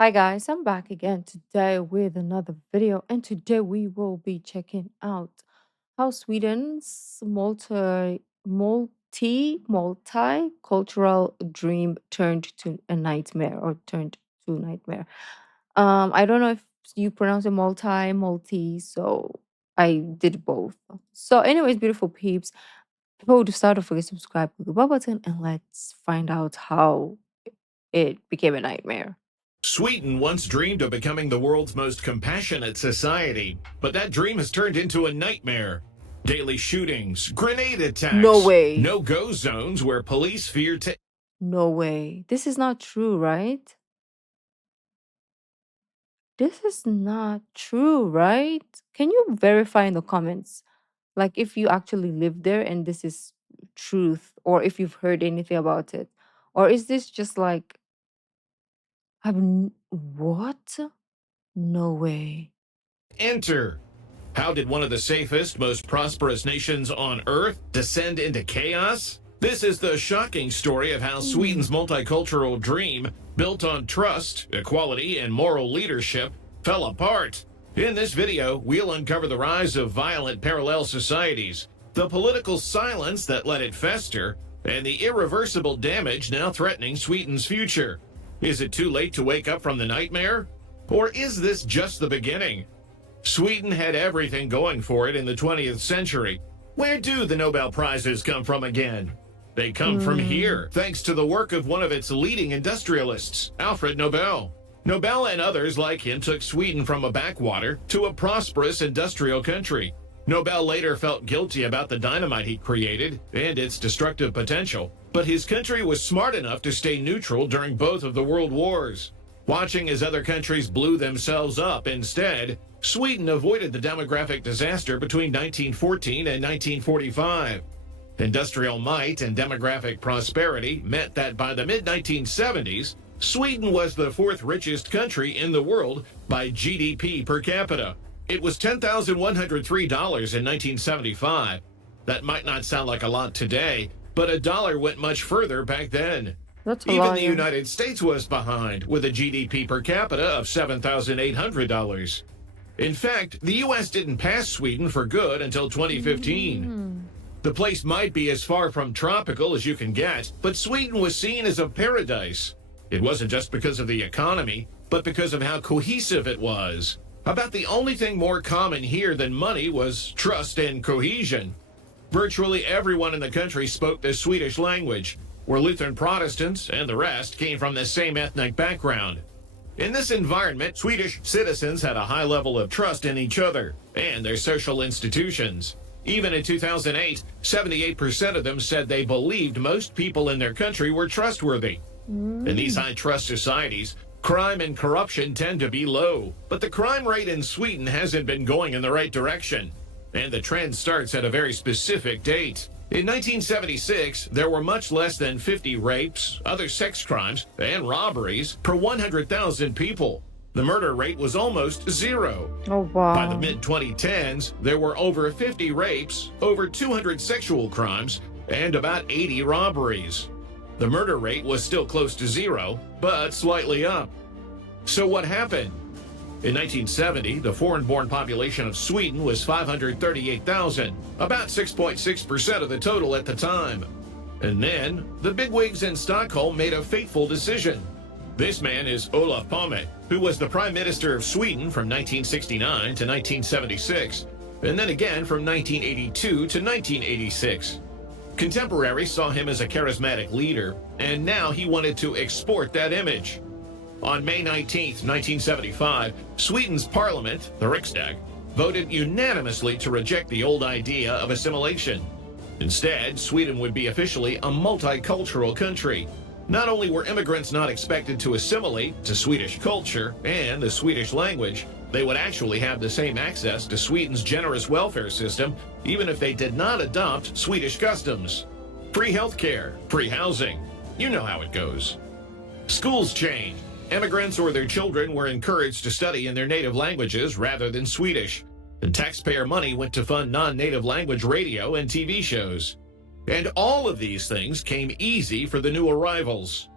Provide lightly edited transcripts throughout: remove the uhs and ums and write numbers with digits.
Hi guys, I'm back again today with another video, and today we will be checking out how Sweden's multicultural dream turned to a nightmare or turned to a nightmare. I don't know if you pronounce it multi, so I did both. So, anyways, beautiful peeps, before we start, don't forget to subscribe, click the bell button, and let's find out how it became a nightmare. Sweden once dreamed of becoming the world's most compassionate society, but that dream has turned into a nightmare. Daily shootings, grenade No attacks, way. no-go zones where police fear to. No way. This is not true, right? This is not true, right? Can you verify in the comments? Like if you actually live there and this is truth, or if you've heard anything about it. Or is this just like, what? No way. Enter. How did one of the safest, most prosperous nations on Earth descend into chaos? This is the shocking story of how Hmm. Sweden's multicultural dream, built on trust, equality, and moral leadership, fell apart. In this video, we'll uncover the rise of violent parallel societies, the political silence that let it fester, and the irreversible damage now threatening Sweden's future. Is it too late to wake up from the nightmare? Or is this just the beginning? Sweden had everything going for it in the 20th century. Where do the Nobel Prizes come from again? They come from Hmm. here, thanks to the work of one of its leading industrialists, Alfred Nobel. Nobel and others like him took Sweden from a backwater to a prosperous industrial country. Nobel later felt guilty about the dynamite he created and its destructive potential, but his country was smart enough to stay neutral during both of the world wars. Watching as other countries blew themselves up instead, Sweden avoided the demographic disaster between 1914 and 1945. Industrial might and demographic prosperity meant that by the mid-1970s, Sweden was the fourth richest country in the world by GDP per capita. It was $10,103 in 1975. That might not sound like a lot today, but a dollar went much further back then. That's a Even lot, the yeah. United States was behind, with a GDP per capita of $7,800. In fact, the U.S. didn't pass Sweden for good until 2015. Hmm. The place might be as far from tropical as you can get, but Sweden was seen as a paradise. It wasn't just because of the economy, but because of how cohesive it was. About the only thing more common here than money was trust and cohesion. Virtually everyone in the country spoke the Swedish language, were Lutheran Protestants, and the rest came from the same ethnic background. In this environment, Swedish citizens had a high level of trust in each other and their social institutions. Even in 2008, 78% of them said they believed most people in their country were trustworthy. In these Mm. high trust societies, crime and corruption tend to be low, but the crime rate in Sweden hasn't been going in the right direction. And the trend starts at a very specific date. In 1976, there were much less than 50 rapes, other sex crimes, and robberies per 100,000 people. The murder rate was almost zero. Oh By the wow. mid 2010s, there were over 50 rapes, over 200 sexual crimes, and about 80 robberies. The murder rate was still close to zero, but slightly up. So what happened? In 1970, the foreign-born population of Sweden was 538,000, about 6.6% of the total at the time. And then, the bigwigs in Stockholm made a fateful decision. This man is Olof Palme, who was the Prime Minister of Sweden from 1969 to 1976, and then again from 1982 to 1986. Contemporaries saw him as a charismatic leader, and now he wanted to export that image. On May 19, 1975, Sweden's parliament, the Riksdag, voted unanimously to reject the old idea of assimilation. Instead, Sweden would be officially a multicultural country. Not only were immigrants not expected to assimilate to Swedish culture and the Swedish language, they would actually have the same access to Sweden's generous welfare system, even if they did not adopt Swedish customs. Free healthcare, free housing. You know how it goes. Schools changed. Immigrants or their children were encouraged to study in their native languages rather than Swedish, and taxpayer money went to fund non-native language radio and TV shows. And all of these things came easy for the new arrivals.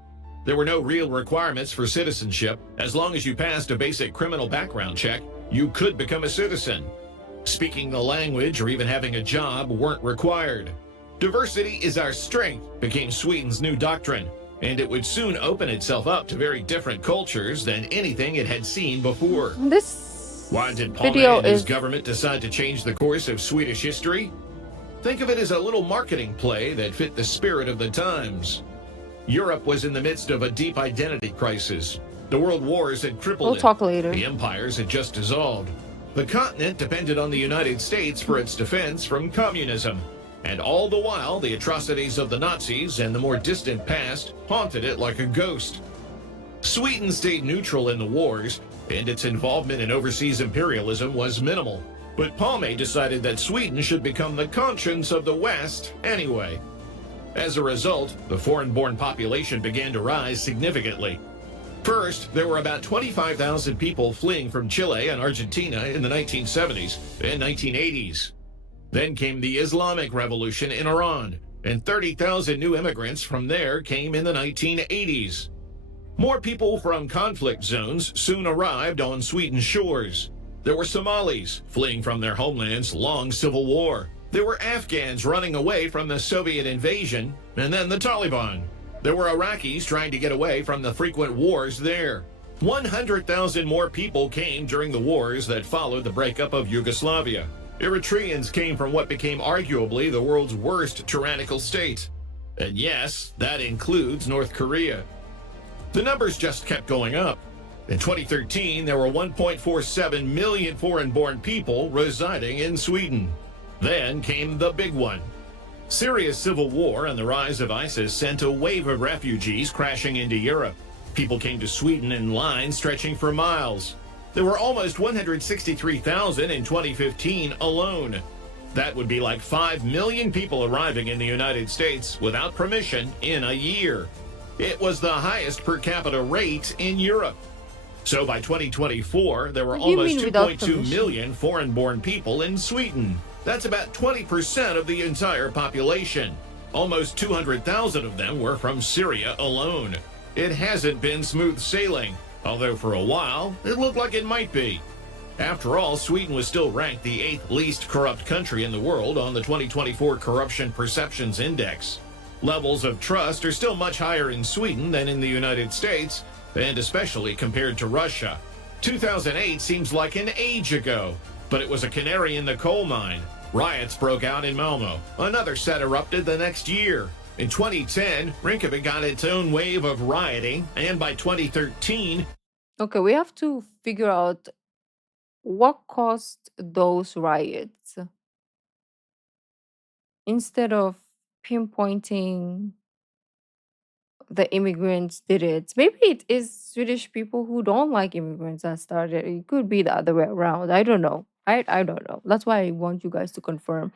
There were no real requirements for citizenship. As long as you passed a basic criminal background check, you could become a citizen. Speaking the language or even having a job weren't required. Diversity is our strength became Sweden's new doctrine, and it would soon open itself up to very different cultures than anything it had seen before. Why This did Palme video and his is government decide to change the course of Swedish history? Think of it as a little marketing play that fit the spirit of the times. Europe was in the midst of a deep identity crisis. The world wars had we'll crippled it. talk later. The empires had just dissolved. The continent depended on the United States for its defense from communism. And all the while, the atrocities of the Nazis and the more distant past haunted it like a ghost. Sweden stayed neutral in the wars, and its involvement in overseas imperialism was minimal. But Palme decided that Sweden should become the conscience of the West anyway. As a result, the foreign-born population began to rise significantly. First, there were about 25,000 people fleeing from Chile and Argentina in the 1970s and 1980s. Then came the Islamic Revolution in Iran, and 30,000 new immigrants from there came in the 1980s. More people from conflict zones soon arrived on Sweden's shores. There were Somalis fleeing from their homeland's long civil war. There were Afghans running away from the Soviet invasion, and then the Taliban. There were Iraqis trying to get away from the frequent wars there. 100,000 more people came during the wars that followed the breakup of Yugoslavia. Eritreans came from what became arguably the world's worst tyrannical state. And yes, that includes North Korea. The numbers just kept going up. In 2013, there were 1.47 million foreign-born people residing in Sweden. Then came the big one. Syria's civil war and the rise of ISIS sent a wave of refugees crashing into Europe. People came to Sweden in lines stretching for miles. There were almost 163,000 in 2015 alone. That would be like 5 million people arriving in the United States without permission in a year. It was the highest per capita rate in Europe. So by 2024, there were What do you almost mean without 2.2 permission? million foreign-born people in Sweden. That's about 20% of the entire population. Almost 200,000 of them were from Syria alone. It hasn't been smooth sailing, although for a while, it looked like it might be. After all, Sweden was still ranked the 8th least corrupt country in the world on the 2024 Corruption Perceptions Index. Levels of trust are still much higher in Sweden than in the United States, and especially compared to Russia. 2008 seems like an age ago, but it was a canary in the coal mine. Riots broke out in Malmo. Another set erupted the next year. In 2010, Rinkeby got its own wave of rioting, and by 2013, Okay, we have to figure out what caused those riots instead of pinpointing the immigrants did it. Maybe it is Swedish people who don't like immigrants that started. It could be the other way around. I don't know. I don't know. That's why I want you guys to confirm.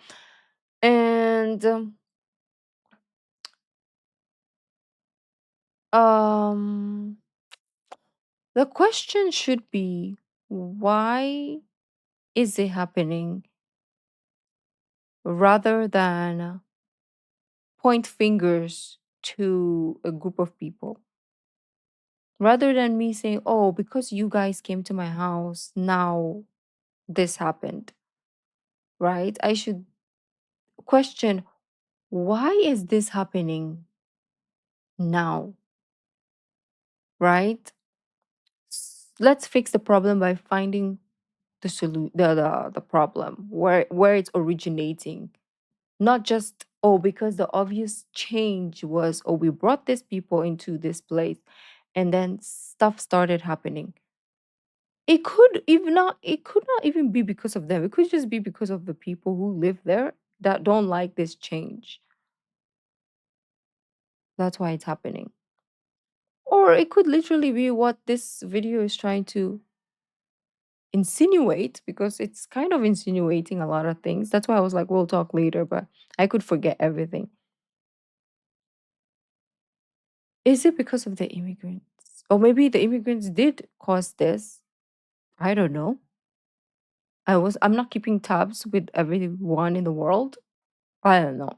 And um the question should be, why is it happening, rather than point fingers to a group of people. Rather than me saying, oh, because you guys came to my house, now this happened, right? I should question, why is this happening now, right? Let's fix the problem by finding the problem, where it's originating. Not just, oh, because the obvious change was, oh, we brought these people into this place and then stuff started happening. It could not even be because of them. It could just be because of the people who live there that don't like this change. That's why it's happening. Or it could literally be what this video is trying to insinuate, because it's kind of insinuating a lot of things. That's why I was like, we'll talk later, but I could forget everything. Is it because of the immigrants? Or maybe the immigrants did cause this. I don't know. I'm not keeping tabs with everyone in the world. I don't know.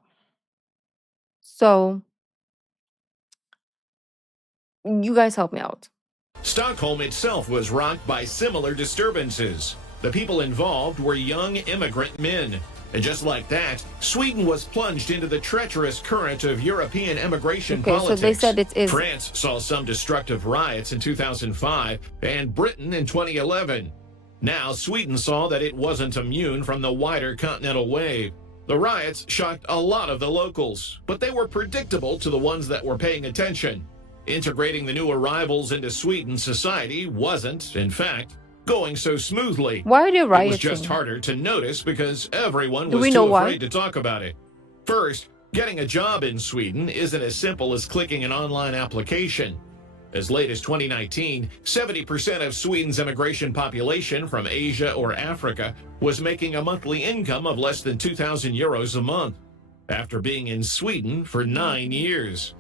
So You guys help me out. Stockholm itself was rocked by similar disturbances. The people involved were young immigrant men. And just like that, Sweden was plunged into the treacherous current of European immigration Okay, politics. so they said it is. France saw some destructive riots in 2005 and Britain in 2011. Now, Sweden saw that it wasn't immune from the wider continental wave. The riots shocked a lot of the locals, but they were predictable to the ones that were paying attention. Integrating the new arrivals into Sweden society wasn't, in fact, going so smoothly. Why are they rioting? It was just harder to notice because everyone Do was we too know why? afraid to talk about it. First, getting a job in Sweden isn't as simple as clicking an online application. As late as 2019, 70% of Sweden's immigration population from Asia or Africa was making a monthly income of less than 2,000 euros a month, after being in Sweden for 9 years.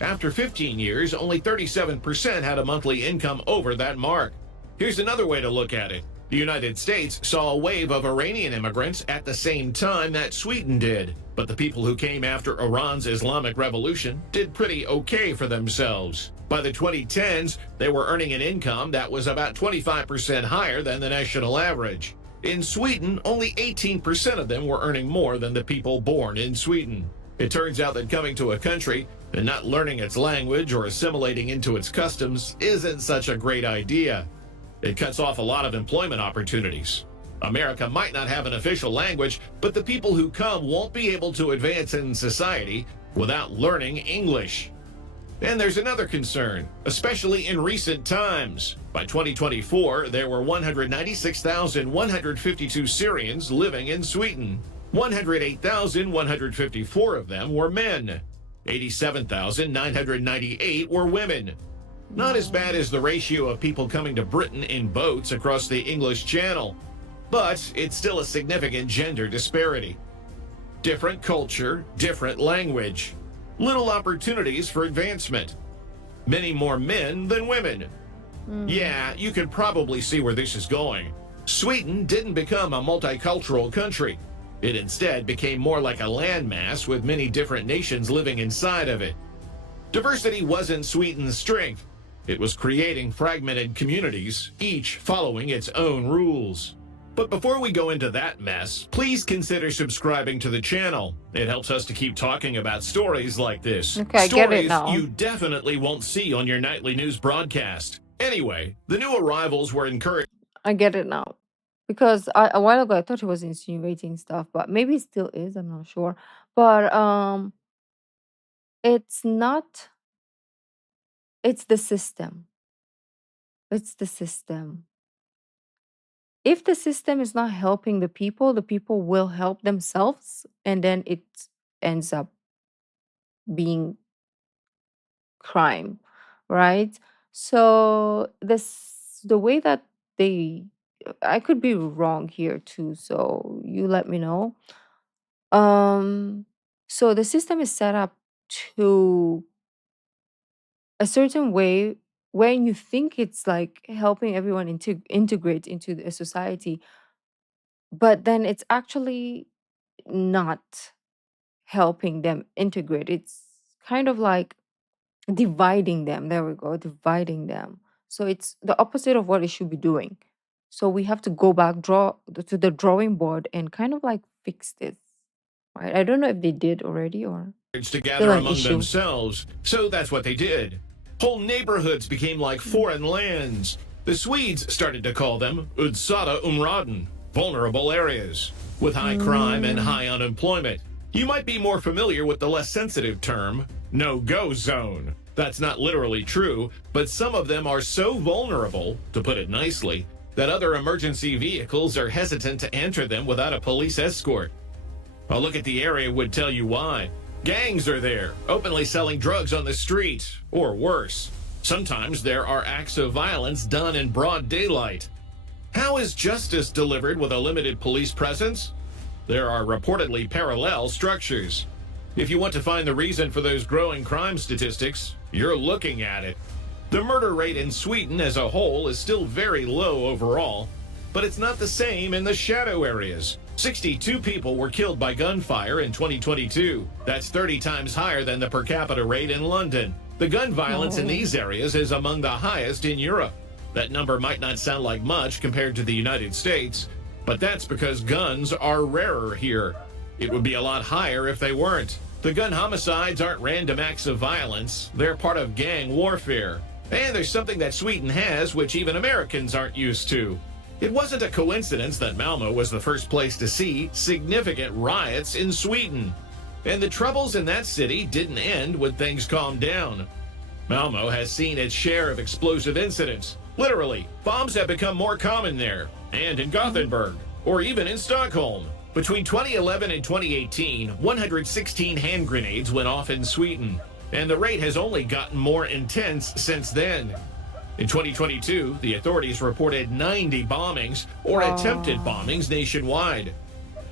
After 15 years, only 37% had a monthly income over that mark. Here's another way to look at it. The United States saw a wave of Iranian immigrants at the same time that Sweden did, but the people who came after Iran's Islamic Revolution did pretty okay for themselves. By the 2010s, they were earning an income that was about 25% higher than the national average. In Sweden, only 18% of them were earning more than the people born in Sweden. It turns out that coming to a country and not learning its language or assimilating into its customs isn't such a great idea. It cuts off a lot of employment opportunities. America might not have an official language, but the people who come won't be able to advance in society without learning English. And there's another concern, especially in recent times. By 2024, there were 196,152 Syrians living in Sweden. 108,154 of them were men. 87,998 were women. Not as bad as the ratio of people coming to Britain in boats across the English Channel, but it's still a significant gender disparity. Different culture, different language. Little opportunities for advancement. Many more men than women. Yeah, you can probably see where this is going. Sweden didn't become a multicultural country. It instead became more like a landmass with many different nations living inside of it. Diversity wasn't Sweden's strength. It was creating fragmented communities, each following its own rules. But before we go into that mess, please consider subscribing to the channel. It helps us to keep talking about stories like this. Okay, I get it now. You definitely won't see on your nightly news broadcast. Anyway, the new arrivals were encouraged. I get it now. Because a while ago I thought he was insinuating stuff, but maybe it still is, I'm not sure. But it's not, it's the system. It's the system. If the system is not helping the people will help themselves, and then it ends up being crime, right? So the way that they, I could be wrong here too, so you let me know. So the system is set up to a certain way when you think it's like helping everyone integrate into the society, but then it's actually not helping them integrate. It's kind of like dividing them. There we go, dividing them. So it's the opposite of what it should be doing. So we have to go back, to the drawing board and kind of like fix this. Right? I don't know if they did already or to gather still an among issue. themselves, so that's what they did. Whole neighborhoods became like foreign lands. The Swedes started to call them utsatta områden, vulnerable areas, with high crime and high unemployment. You might be more familiar with the less sensitive term, no-go zone. That's not literally true, but some of them are so vulnerable, to put it nicely, that other emergency vehicles are hesitant to enter them without a police escort. A look at the area would tell you why. Gangs are there, openly selling drugs on the street, or worse. Sometimes there are acts of violence done in broad daylight. How is justice delivered with a limited police presence? There are reportedly parallel structures. If you want to find the reason for those growing crime statistics, you're looking at it. The murder rate in Sweden as a whole is still very low overall, but it's not the same in the shadow areas. 62 people were killed by gunfire in 2022. That's 30 times higher than the per capita rate in London. The gun violence in Oh. these areas is among the highest in Europe. That number might not sound like much compared to the United States, but that's because guns are rarer here. It would be a lot higher if they weren't. The gun homicides aren't random acts of violence, they're part of gang warfare. And there's something that Sweden has which even Americans aren't used to. It wasn't a coincidence that Malmo was the first place to see significant riots in Sweden. And the troubles in that city didn't end when things calmed down. Malmo has seen its share of explosive incidents. Literally, bombs have become more common there, and in Gothenburg, or even in Stockholm. Between 2011 and 2018, 116 hand grenades went off in Sweden, and the rate has only gotten more intense since then. In 2022, the authorities reported 90 bombings or attempted bombings nationwide.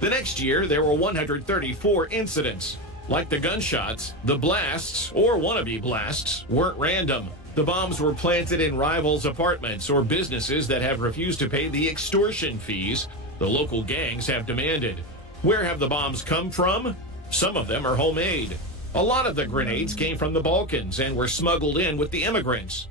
The next year, there were 134 incidents. Like the gunshots, the blasts, or wannabe blasts, weren't random. The bombs were planted in rivals' apartments or businesses that have refused to pay the extortion fees the local gangs have demanded. Where have the bombs come from? Some of them are homemade. A lot of the grenades came from the Balkans and were smuggled in with the immigrants.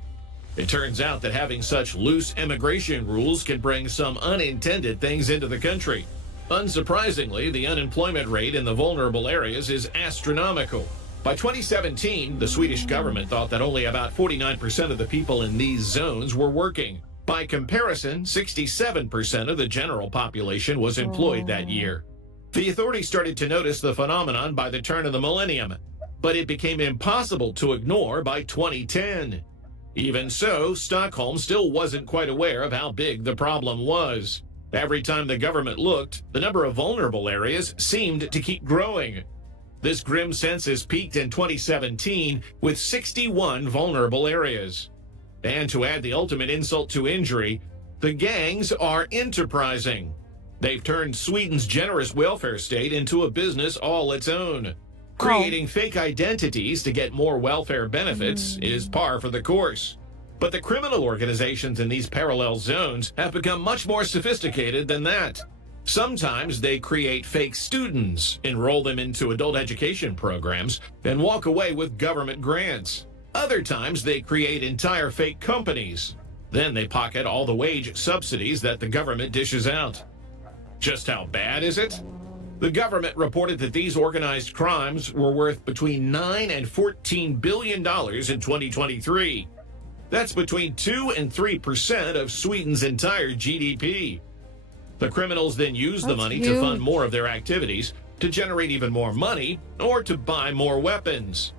It turns out that having such loose immigration rules can bring some unintended things into the country. Unsurprisingly, the unemployment rate in the vulnerable areas is astronomical. By 2017, the Swedish government thought that only about 49% of the people in these zones were working. By comparison, 67% of the general population was employed that year. The authorities started to notice the phenomenon by the turn of the millennium, but it became impossible to ignore by 2010. Even so, Stockholm still wasn't quite aware of how big the problem was. Every time the government looked, the number of vulnerable areas seemed to keep growing. This grim census peaked in 2017 with 61 vulnerable areas. And to add the ultimate insult to injury, the gangs are enterprising. They've turned Sweden's generous welfare state into a business all its own. Creating fake identities to get more welfare benefits is par for the course. But the criminal organizations in these parallel zones have become much more sophisticated than that. Sometimes they create fake students, enroll them into adult education programs, and walk away with government grants. Other times they create entire fake companies. Then they pocket all the wage subsidies that the government dishes out. Just how bad is it? The government reported that these organized crimes were worth between $9 and $14 billion in 2023. That's between 2 and 3% of Sweden's entire GDP. The criminals then use the money to fund more of their activities, to generate even more money, or to buy more weapons.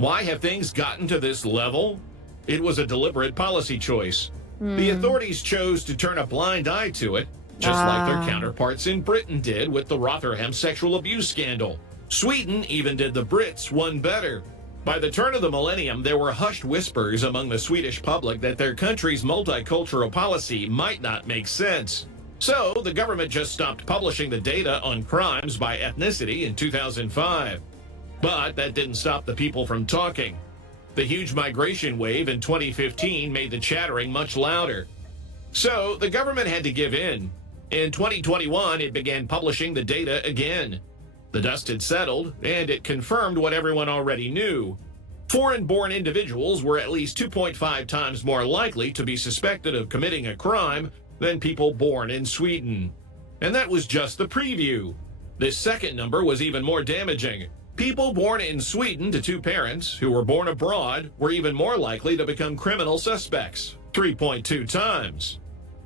Why have things gotten to this level? It was a deliberate policy choice. The authorities chose to turn a blind eye to it, just like their counterparts in Britain did with the Rotherham sexual abuse scandal. Sweden even did the Brits one better. By the turn of the millennium, there were hushed whispers among the Swedish public that their country's multicultural policy might not make sense. So, the government just stopped publishing the data on crimes by ethnicity in 2005. But that didn't stop the people from talking. The huge migration wave in 2015 made the chattering much louder. So, the government had to give in. In 2021, it began publishing the data again. The dust had settled, and it confirmed what everyone already knew. Foreign-born individuals were at least 2.5 times more likely to be suspected of committing a crime than people born in Sweden. And that was just the preview. This second number was even more damaging. People born in Sweden to two parents who were born abroad were even more likely to become criminal suspects, 3.2 times.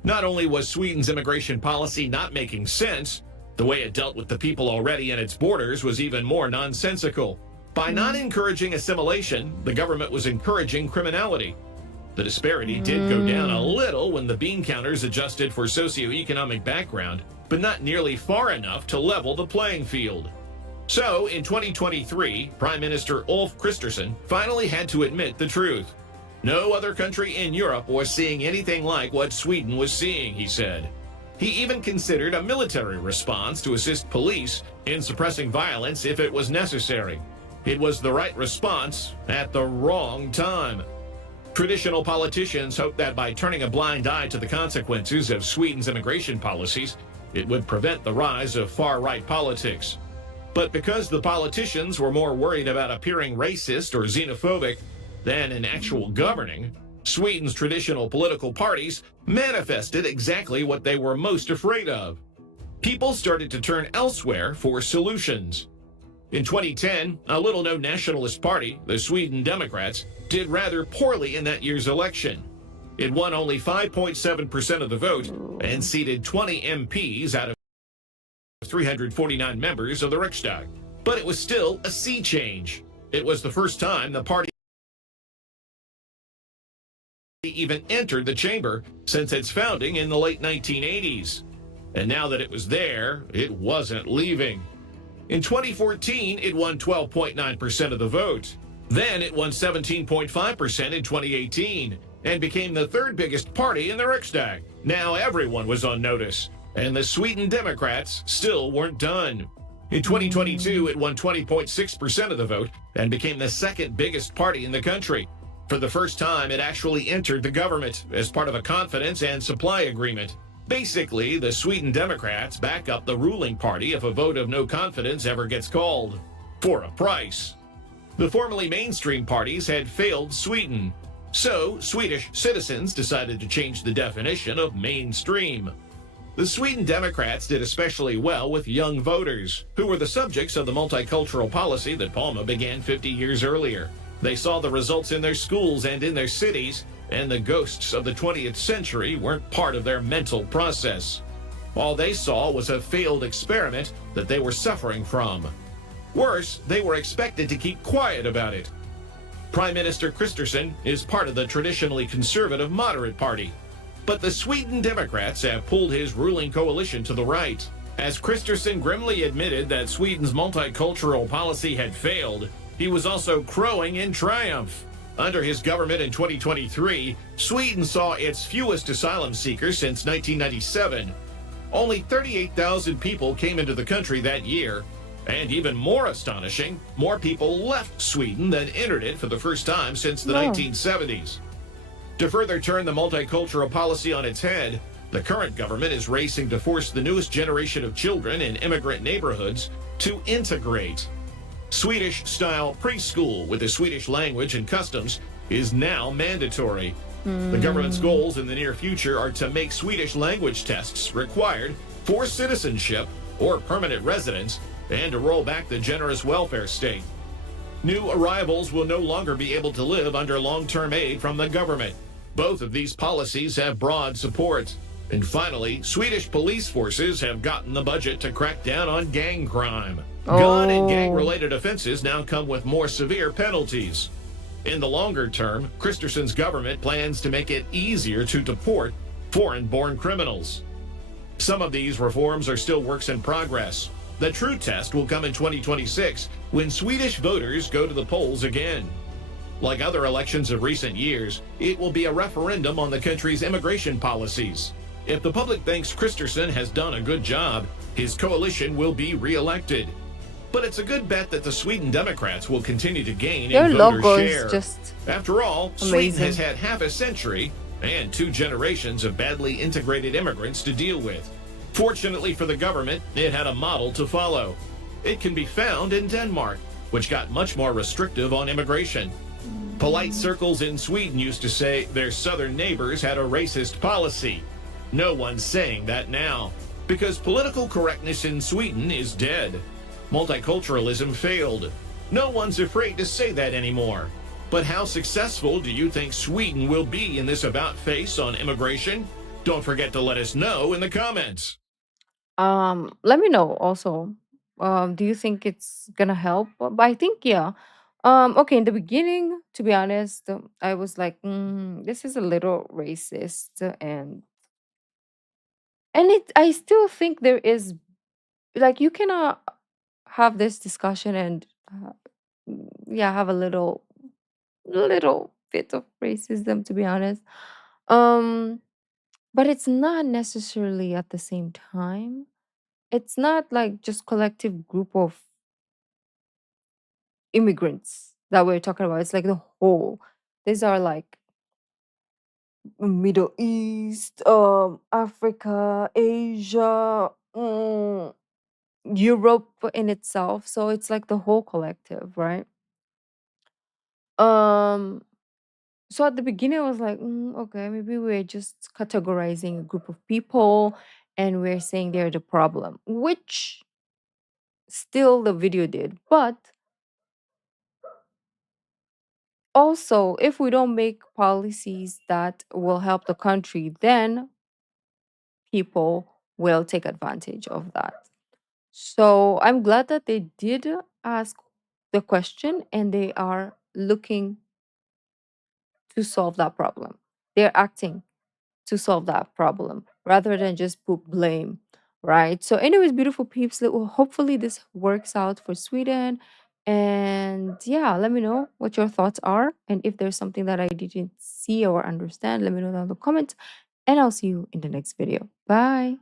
Not only was Sweden's immigration policy not making sense, the way it dealt with the people already in its borders was even more nonsensical. By not encouraging assimilation, the government was encouraging criminality. The disparity did go down a little when the bean counters adjusted for socioeconomic background, but not nearly far enough to level the playing field. So, in 2023, Prime Minister Ulf Kristersson finally had to admit the truth. No other country in Europe was seeing anything like what Sweden was seeing, he said. He even considered a military response to assist police in suppressing violence if it was necessary. It was the right response at the wrong time. Traditional politicians hoped that by turning a blind eye to the consequences of Sweden's immigration policies, it would prevent the rise of far-right politics. But because the politicians were more worried about appearing racist or xenophobic, than in actual governing, Sweden's traditional political parties manifested exactly what they were most afraid of. People started to turn elsewhere for solutions. In 2010, a little known nationalist party, the Sweden Democrats, did rather poorly in that year's election. It won only 5.7% of the vote and Ooh. seated 20 MPs out of 349 members of the Riksdag. But it was still a sea change. It was the first time the party even entered the chamber since its founding in the late 1980s. And now that it was there, it wasn't leaving. In 2014, it won 12.9% of the vote. Then it won 17.5% in 2018 and became the third biggest party in the Riksdag. Now everyone was on notice, and the Sweden Democrats still weren't done. In 2022, it won 20.6% of the vote and became the second biggest party in the country. For the first time, it actually entered the government as part of a confidence and supply agreement. Basically, the Sweden Democrats back up the ruling party if a vote of no confidence ever gets called. For a price. The formerly mainstream parties had failed Sweden. So, Swedish citizens decided to change the definition of mainstream. The Sweden Democrats did especially well with young voters, who were the subjects of the multicultural policy that Palma began 50 years earlier. They saw the results in their schools and in their cities, and the ghosts of the 20th century weren't part of their mental process. All they saw was a failed experiment that they were suffering from. Worse, they were expected to keep quiet about it. Prime Minister Kristersson is part of the traditionally conservative moderate party, but the Sweden Democrats have pulled his ruling coalition to the right. As Kristersson grimly admitted that Sweden's multicultural policy had failed, he was also crowing in triumph. Under his government in 2023, Sweden saw its fewest asylum seekers since 1997. Only 38,000 people came into the country that year. And even more astonishing, more people left Sweden than entered it for the first time since the No. 1970s. To further turn the multicultural policy on its head, the current government is racing to force the newest generation of children in immigrant neighborhoods to integrate. Swedish-style preschool with the Swedish language and customs is now mandatory. The government's Mm. goals in the near future are to make Swedish language tests required for citizenship or permanent residence and to roll back the generous welfare state. New arrivals will no longer be able to live under long-term aid from the government. Both of these policies have broad support. And finally, Swedish police forces have gotten the budget to crack down on gang crime. Gun and Oh. gang-related offenses now come with more severe penalties. In the longer term, Kristersson's government plans to make it easier to deport foreign-born criminals. Some of these reforms are still works in progress. The true test will come in 2026 when Swedish voters go to the polls again. Like other elections of recent years, it will be a referendum on the country's immigration policies. If the public thinks Kristersson has done a good job, his coalition will be re-elected. But it's a good bet that the Sweden Democrats will continue to gain Their in voter logo is share. just After all, Sweden amazing. has had half a century and 2 generations of badly integrated immigrants to deal with. Fortunately for the government, it had a model to follow. It can be found in Denmark, which got much more restrictive on immigration. Polite circles in Sweden used to say their southern neighbors had a racist policy. No one's saying that now, because political correctness in Sweden is dead. Multiculturalism failed. No one's afraid to say that anymore. But how successful do you think Sweden will be in this about-face on immigration? Don't forget to let us know in the comments. Let me know also. Do you think it's gonna help? But I think yeah. Okay, in the beginning, to be honest, I was like, this is a little racist, and it. I still think there is like you cannot have this discussion and yeah, have a little bit of racism, to be honest. Um, but it's not necessarily at the same time. It's not like just collective group of immigrants that we're talking about. It's like the whole. These are like Middle East, Africa, Asia, Europe in itself. So it's like the whole collective, right? Um, So at the beginning, I was like, okay, maybe we're just categorizing a group of people and we're saying they're the problem, which still the video did. But also, if we don't make policies that will help the country, then people will take advantage of that. So I'm glad that they did ask the question and they are looking to solve that problem. They're acting to solve that problem rather than just put blame, right? So, anyways, beautiful peeps, hopefully this works out for Sweden. And yeah, let me know what your thoughts are. And if there's something that I didn't see or understand, let me know down in the comments. And I'll see you in the next video. Bye.